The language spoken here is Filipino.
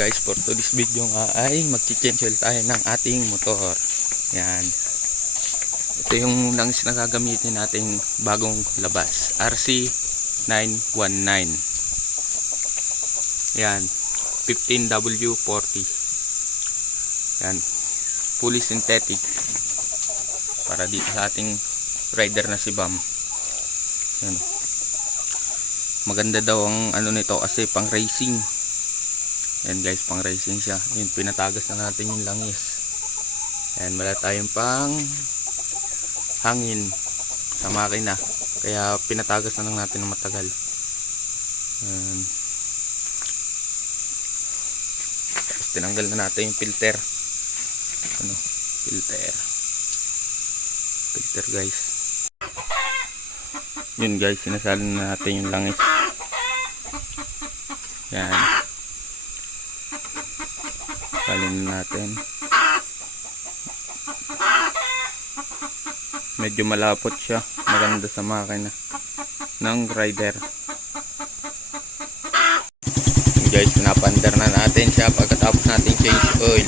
guys, for today's video nga ay mag-change oil tayo ng ating motor. Yan. Ito yung langis na gagamitin nating bagong labas, RC919. Yan, 15W40. Yan, fully synthetic para dito sa ating rider na si Bam. Yan. Maganda daw ang ano nito kasi pang racing. Yan guys, pang racing siya. Yun, pinatagas na natin yung langis. Yan, wala tayong pang hangin sa makina, kaya pinatagas na lang natin ng matagal. Yan. Tapos tinanggal na natin yung filter. Ano? Filter guys. Yun guys, sinasali na natin yung langis. Yan. Salin natin. Medyo malapot siya, maganda sa makina ng rider. Guys, pinapandar na natin siya pagkatapos natin change oil.